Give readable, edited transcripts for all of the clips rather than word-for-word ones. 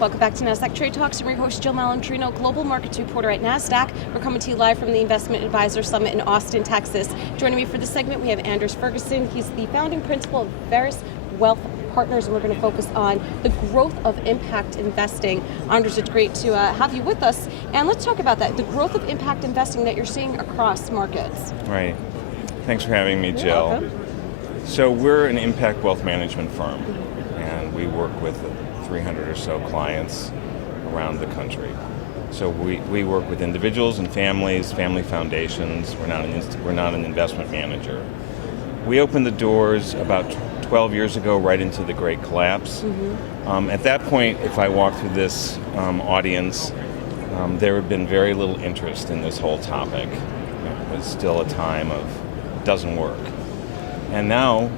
Welcome back to Nasdaq Trade Talks. I'm your host, Jill Malantrino, Global Markets Reporter at Nasdaq. We're coming to you live from the Investment Advisor Summit in Austin, Texas. Joining me for this segment, we have Anders Ferguson. He's the founding principal of Veris Wealth Partners, and we're going to focus on the growth of impact investing. Anders, it's great to have you with us. And let's talk about that, the growth of impact investing that you're seeing across markets. Right. Thanks for having me, You're Jill. welcome. So we're an impact wealth management firm, and we work with 300 or so clients around the country. So we work with individuals and families, family foundations. We're not an investment manager. We opened the doors about 12 years ago, right into the Great Collapse. At that point, if I walk through this audience, there had been very little interest in this whole topic. It was still a time of doesn't work. And now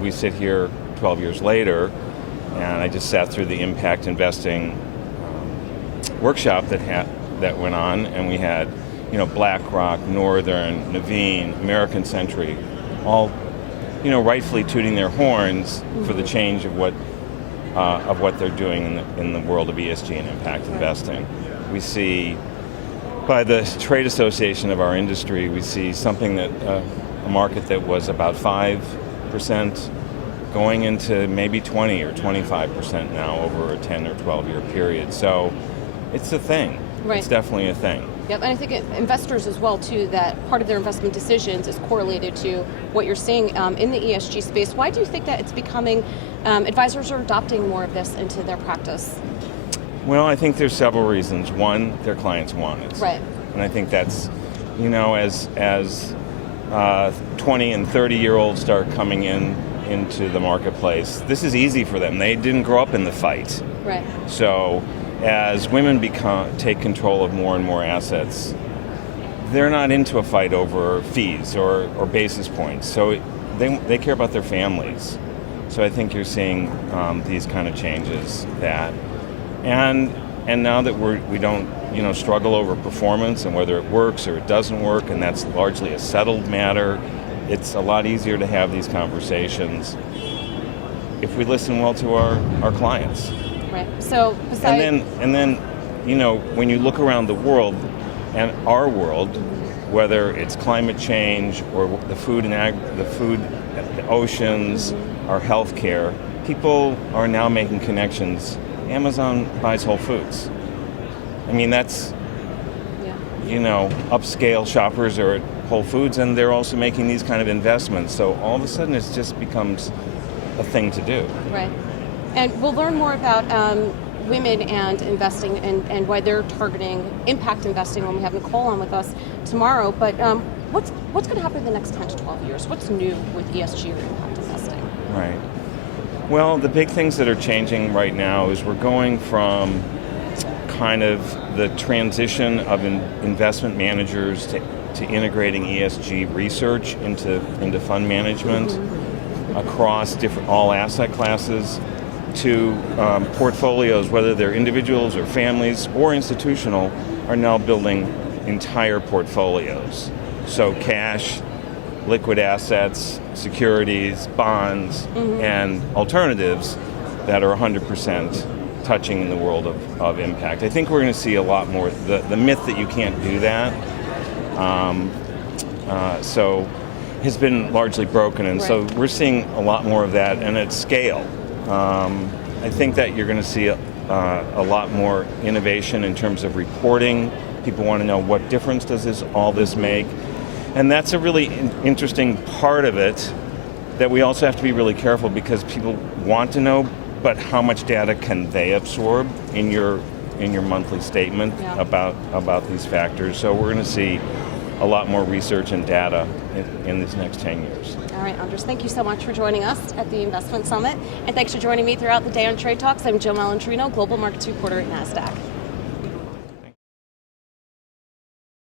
we sit here 12 years later, and I just sat through the impact investing workshop that went on, and we had, BlackRock, Northern, Naveen, American Century, all, rightfully tooting their horns for the change of what they're doing in the world of ESG and impact investing. We see, by the trade association of our industry, we see something that a market that was about 5% going into maybe 20 or 25% now over a 10 or 12 year period. So it's a thing. Right. It's definitely a thing. Yep, and I think investors as well too, that part of their investment decisions is correlated to what you're seeing in the ESG space. Why do you think that it's becoming, advisors are adopting more of this into their practice? Well, I think there's several reasons. One, their clients want it. Right. And I think that's, as 20 and 30-year-olds start coming into the marketplace, this is easy for them. They didn't grow up in the fight. Right. So as women take control of more and more assets, they're not into a fight over fees or basis points. So they care about their families. So I think you're seeing these kind of changes that, and now that we don't struggle over performance and whether it works or it doesn't work, and that's largely a settled matter, it's a lot easier to have these conversations if we listen well to our clients. Right. So besides, and then, when you look around the world and our world, whether it's climate change or the food the oceans, our healthcare, people are now making connections. Amazon buys Whole Foods. I mean, that's, upscale shoppers are at Whole Foods, and they're also making these kind of investments. So all of a sudden it just becomes a thing to do. Right. And we'll learn more about women and investing and why they're targeting impact investing when we have Nicole on with us tomorrow. But what's going to happen in the next 10 to 12 years? What's new with ESG or impact investing? Right. Well, the big things that are changing right now is we're going from kind of the transition of investment managers to integrating ESG research into fund management across all asset classes, to portfolios, whether they're individuals or families or institutional, are now building entire portfolios. So cash, liquid assets, securities, bonds, and alternatives that are 100% touching in the world of impact. I think we're going to see a lot more. The myth that you can't do that so has been largely broken, and so we're seeing a lot more of that, and at scale. I think that you're going to see a lot more innovation in terms of reporting. People want to know, what difference does all this make? And that's a really interesting part of it that we also have to be really careful, because people want to know, but how much data can they absorb in your monthly statement about these factors? So we're going to see a lot more research and data in these next 10 years. All right, Anders, thank you so much for joining us at the Investment Summit, and thanks for joining me throughout the day on Trade Talks. I'm Jill Malantrino, Global Markets Reporter at Nasdaq.